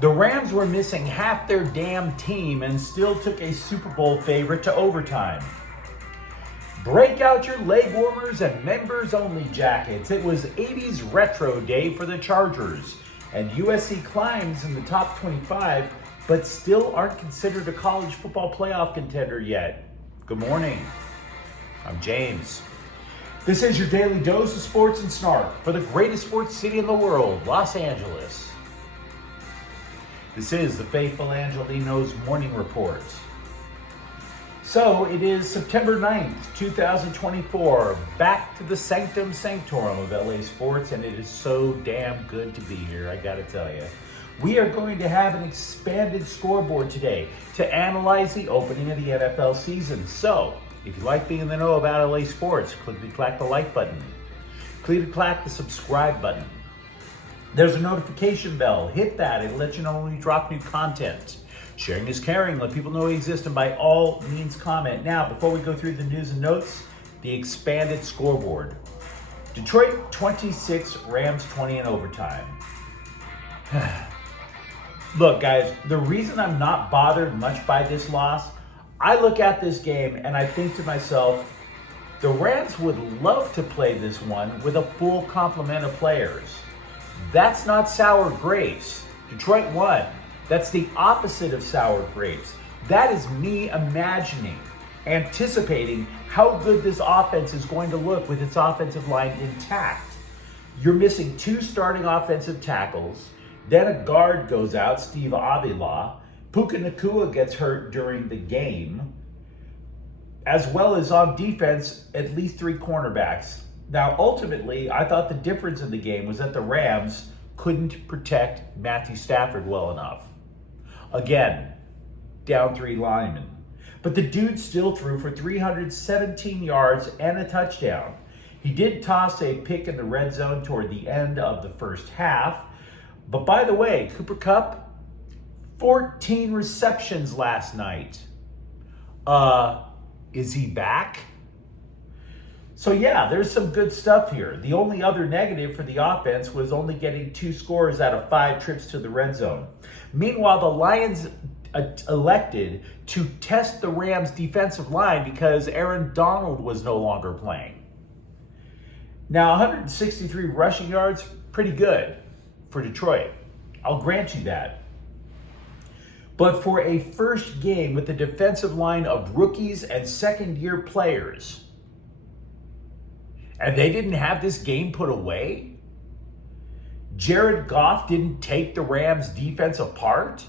The Rams were missing half their damn team and still took a Super Bowl favorite to overtime. Break out your leg warmers and members only jackets. It was 80s retro day for the Chargers, and USC climbs in the top 25, but still aren't considered a college football playoff contender yet. Good morning. I'm James. This is your daily dose of sports and snark for the greatest sports city in the world, Los Angeles. This is the faithful Angelenos morning report. So it is September 9th, 2024, back to the sanctum sanctorum of LA sports, and it is so damn good to be here, I gotta tell you. We are going to have an expanded scoreboard today to analyze the opening of the NFL season. So, if you like being in the know about LA sports, click the like button. Click the subscribe button. There's a notification bell. Hit that. It'll let you know when we drop new content. Sharing is caring. Let people know we exist, and by all means comment. Now, before we go through the news and notes, the expanded scoreboard. Detroit 26, Rams 20 in overtime. Look, guys, the reason I'm not bothered much by this loss, I look at this game and I think to myself, the Rams would love to play this one with a full complement of players. That's not sour grapes. Detroit won. That's the opposite of sour grapes. That is me imagining, anticipating how good this offense is going to look with its offensive line intact. You're missing two starting offensive tackles. Then a guard goes out, Steve Avila. Puka Nacua gets hurt during the game. As well as on defense, at least three cornerbacks. Now, ultimately, I thought the difference in the game was that the Rams couldn't protect Matthew Stafford well enough. Again, down three linemen. But the dude still threw for 317 yards and a touchdown. He did toss a pick in the red zone toward the end of the first half. But by the way, Cooper Kupp, 14 receptions last night. Is he back? So yeah, there's some good stuff here. The only other negative for the offense was only getting 2 scores out of 5 trips to the red zone. Meanwhile, the Lions elected to test the Rams' defensive line because Aaron Donald was no longer playing. Now, 163 rushing yards, pretty good for Detroit. I'll grant you that. But for a first game with a defensive line of rookies and second-year players, and they didn't have this game put away? Jared Goff didn't take the Rams' defense apart?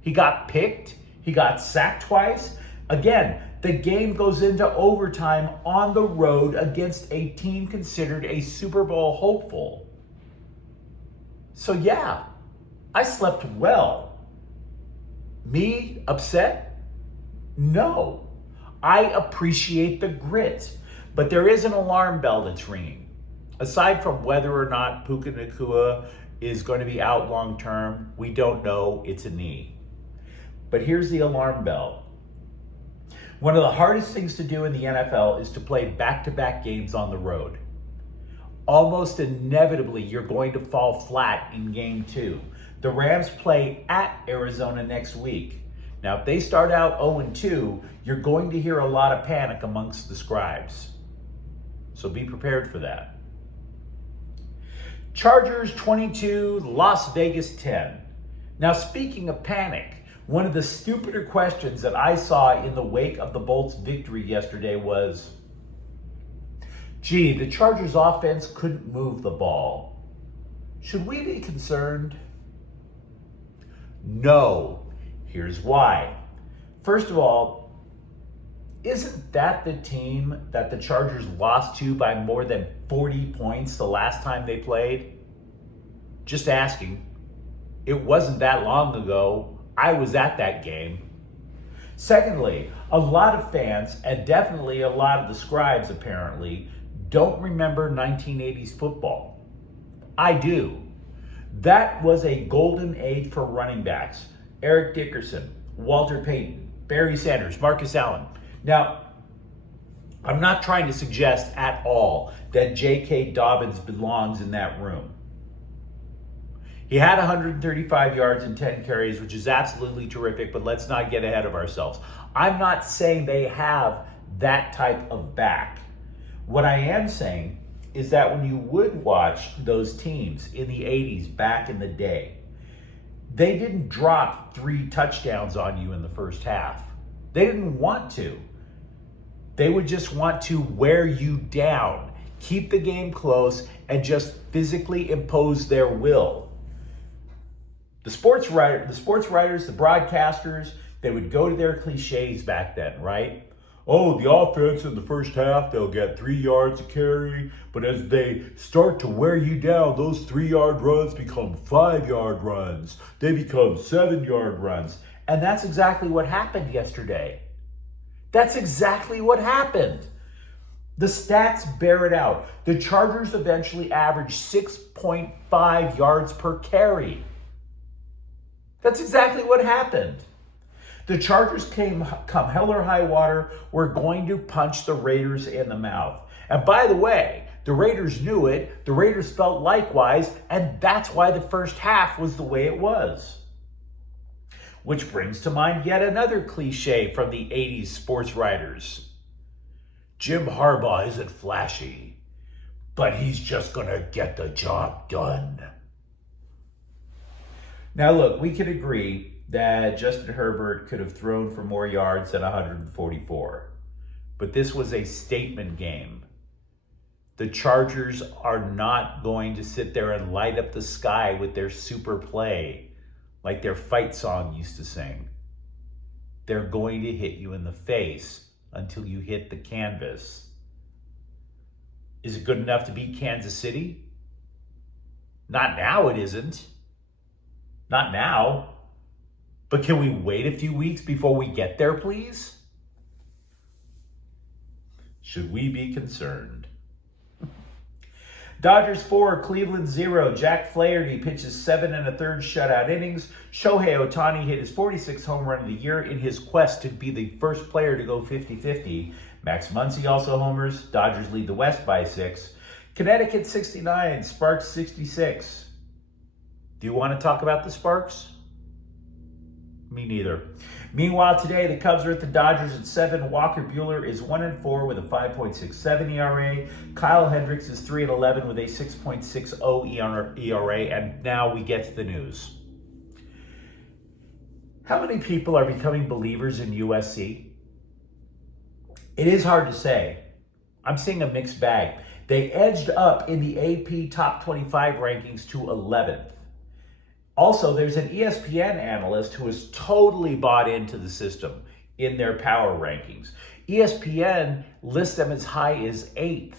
He got picked? He got sacked twice? Again, the game goes into overtime on the road against a team considered a Super Bowl hopeful. So yeah, I slept well. Me upset? No. I appreciate the grit. But there is an alarm bell that's ringing. Aside from whether or not Puka Nacua is going to be out long term, we don't know. It's a knee. But here's the alarm bell. One of the hardest things to do in the NFL is to play back-to-back games on the road. Almost inevitably, you're going to fall flat in game 2. The Rams play at Arizona next week. Now, if they start out 0-2, you're going to hear a lot of panic amongst the scribes. So be prepared for that. Chargers 22, Las Vegas 10. Now, speaking of panic, one of the stupider questions that I saw in the wake of the Bolts' victory yesterday was, gee, the Chargers offense couldn't move the ball. Should we be concerned? No. Here's why. First of all, isn't that the team that the Chargers lost to by more than 40 points the last time they played? Just asking. It wasn't that long ago. I was at that game. Secondly, a lot of fans, and definitely a lot of the scribes apparently, don't remember 1980s football. I do. That was a golden age for running backs. Eric Dickerson, Walter Payton, Barry Sanders, Marcus Allen. Now, I'm not trying to suggest at all that J.K. Dobbins belongs in that room. He had 135 yards and 10 carries, which is absolutely terrific, but let's not get ahead of ourselves. I'm not saying they have that type of back. What I am saying is that when you would watch those teams in the 80s back in the day, they didn't drop 3 touchdowns on you in the first half. They didn't want to. They would just want to wear you down, keep the game close, and just physically impose their will. The sports writers, the broadcasters, they would go to their cliches back then, right? Oh, the offense in the first half, they'll get 3 yards a carry, but as they start to wear you down, those 3-yard runs become 5-yard runs. They become 7-yard runs. And that's exactly what happened yesterday. That's exactly what happened. The stats bear it out. The Chargers eventually averaged 6.5 yards per carry. That's exactly what happened. The Chargers come hell or high water, we're going to punch the Raiders in the mouth. And by the way, the Raiders knew it, the Raiders felt likewise, and that's why the first half was the way it was. Which brings to mind yet another cliche from the 80s sports writers. Jim Harbaugh isn't flashy, but he's just going to get the job done. Now look, we can agree that Justin Herbert could have thrown for more yards than 144. But this was a statement game. The Chargers are not going to sit there and light up the sky with their super play like their fight song used to sing. They're going to hit you in the face until you hit the canvas. Is it good enough to beat Kansas City? Not now, it isn't. Not now. But can we wait a few weeks before we get there, please? Should we be concerned? Dodgers 4, Cleveland 0. Jack Flaherty pitches 7 1/3 shutout innings. Shohei Ohtani hit his 46th home run of the year in his quest to be the first player to go 50-50. Max Muncy also homers. Dodgers lead the West by 6. Connecticut 69, Sparks 66. Do you want to talk about the Sparks? Me neither. Meanwhile, today the Cubs are at the Dodgers at 7. Walker Buehler is 1-4 with a 5.67 ERA. Kyle Hendricks is 3-11 with a 6.60 ERA. And now we get to the news. How many people are becoming believers in USC? It is hard to say. I'm seeing a mixed bag. They edged up in the AP Top 25 rankings to 11th. Also, there's an ESPN analyst who has totally bought into the system in their power rankings. ESPN lists them as high as 8th.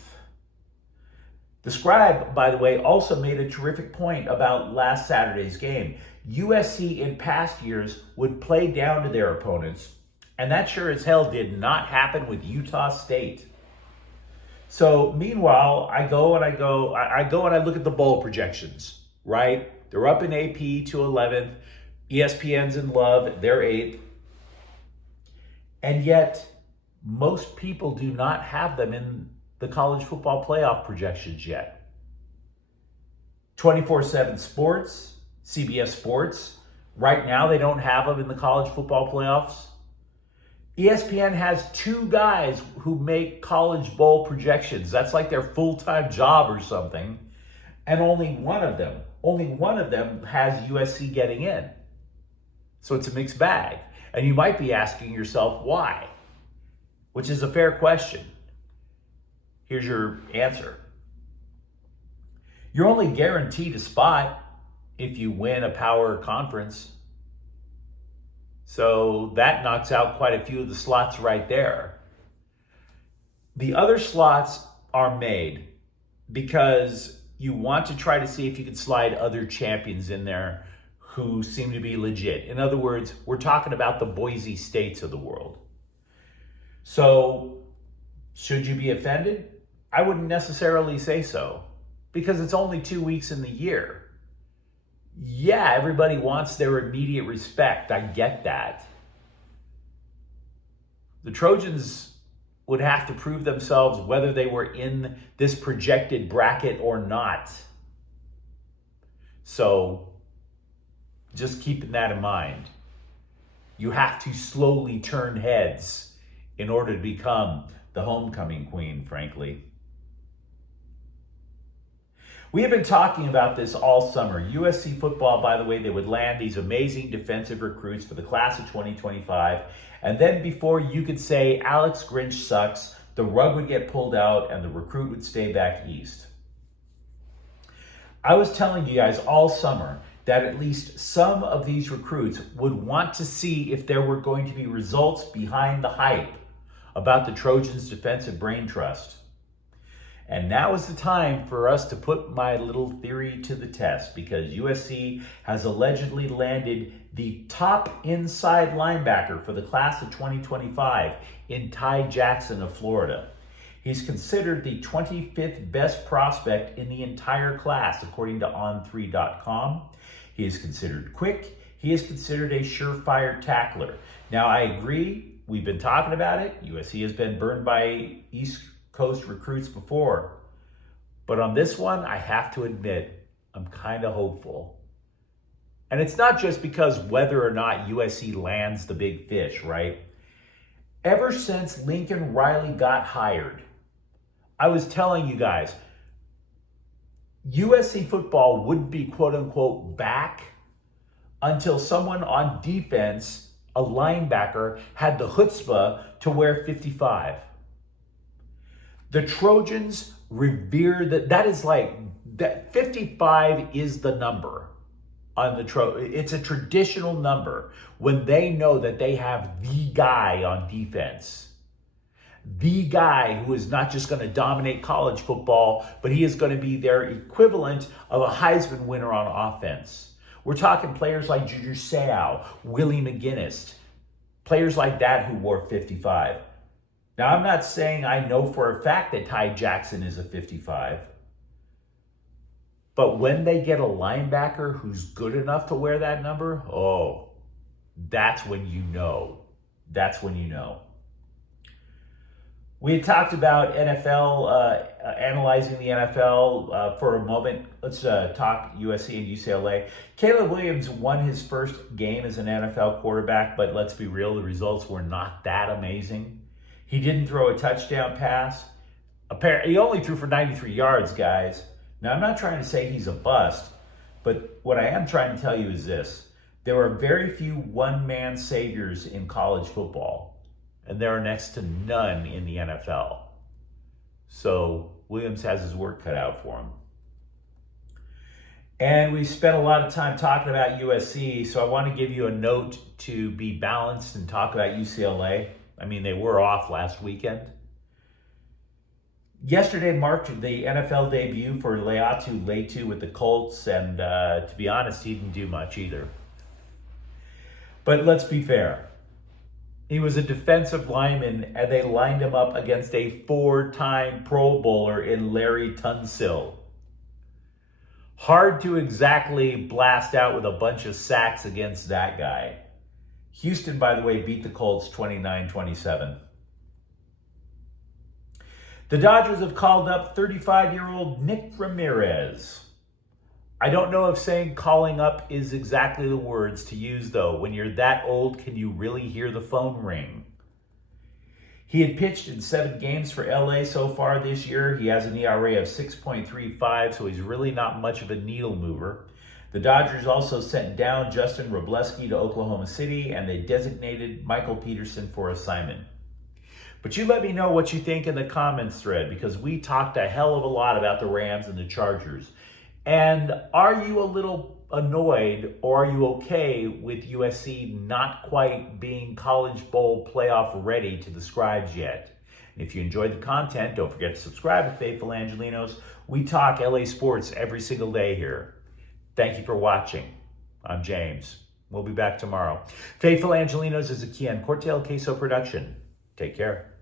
The Scribe, by the way, also made a terrific point about last Saturday's game. USC in past years would play down to their opponents, and that sure as hell did not happen with Utah State. So meanwhile, I go and I look at the bowl projections, right? They're up in AP to 11th. ESPN's in love. They're 8th. And yet, most people do not have them in the college football playoff projections yet. 24/7 Sports, CBS Sports, right now they don't have them in the college football playoffs. ESPN has 2 guys who make college bowl projections. That's like their full-time job or something. And only one of them has USC getting in. So it's a mixed bag. And you might be asking yourself why, which is a fair question. Here's your answer. You're only guaranteed a spot if you win a power conference. So that knocks out quite a few of the slots right there. The other slots are made because you want to try to see if you can slide other champions in there who seem to be legit. In other words, we're talking about the Boise States of the world. So, should you be offended? I wouldn't necessarily say so, because it's only 2 weeks in the year. Yeah, everybody wants their immediate respect. I get that. The Trojans would have to prove themselves whether they were in this projected bracket or not. So Just keeping that in mind. You have to slowly turn heads in order to become the homecoming queen, frankly. We have been talking about this all summer. USC football, by the way, they would land these amazing defensive recruits for the class of 2025. And then before you could say Alex Grinch sucks, the rug would get pulled out and the recruit would stay back east. I was telling you guys all summer that at least some of these recruits would want to see if there were going to be results behind the hype about the Trojans' defensive brain trust. And now is the time for us to put my little theory to the test, because USC has allegedly landed the top inside linebacker for the class of 2025 in Ty Jackson of Florida. He's considered the 25th best prospect in the entire class, according to on3.com. He is considered quick. He is considered a surefire tackler. Now, I agree. We've been talking about it. USC has been burned by East Coast recruits before. But on this one, I have to admit, I'm kind of hopeful. And it's not just because whether or not USC lands the big fish, right? Ever since Lincoln Riley got hired, I was telling you guys, USC football wouldn't be quote unquote back until someone on defense, a linebacker, had the chutzpah to wear 55. The Trojans revere that is like, that 55 is the number on the it's a traditional number when they know that they have the guy on defense. The guy who is not just going to dominate college football, but he is going to be their equivalent of a Heisman winner on offense. We're talking players like Juju Seau, Willie McGinnis, players like that who wore 55. Now, I'm not saying I know for a fact that Ty Jackson is a 55. But when they get a linebacker who's good enough to wear that number, oh, that's when you know. That's when you know. We had talked about NFL, analyzing the NFL for a moment. Let's talk USC and UCLA. Caleb Williams won his first game as an NFL quarterback, but let's be real, the results were not that amazing. He didn't throw a touchdown pass. He only threw for 93 yards, guys. Now, I'm not trying to say he's a bust, but what I am trying to tell you is this. There are very few one-man saviors in college football. And there are next to none in the NFL. So Williams has his work cut out for him. And we spent a lot of time talking about USC, so I want to give you a note to be balanced and talk about UCLA. I mean, they were off last weekend. Yesterday marked the NFL debut for Leatu Letu with the Colts, and to be honest, he didn't do much either. But let's be fair. He was a defensive lineman, and they lined him up against a 4-time Pro Bowler in Larry Tunsil. Hard to exactly blast out with a bunch of sacks against that guy. Houston, by the way, beat the Colts 29-27. The Dodgers have called up 35-year-old Nick Ramirez. I don't know if saying calling up is exactly the words to use, though. When you're that old, can you really hear the phone ring? He had pitched in 7 games for LA so far this year. He has an ERA of 6.35, so he's really not much of a needle mover. The Dodgers also sent down Justin Robleski to Oklahoma City, and they designated Michael Peterson for assignment. But you let me know what you think in the comments thread, because we talked a hell of a lot about the Rams and the Chargers. And are you a little annoyed, or are you okay with USC not quite being College Bowl playoff ready to the scribes yet? If you enjoyed the content, don't forget to subscribe to Faithful Angelenos. We talk LA sports every single day here. Thank you for watching. I'm James. We'll be back tomorrow. Faithful Angelenos is a Kian Cortell Queso production. Take care.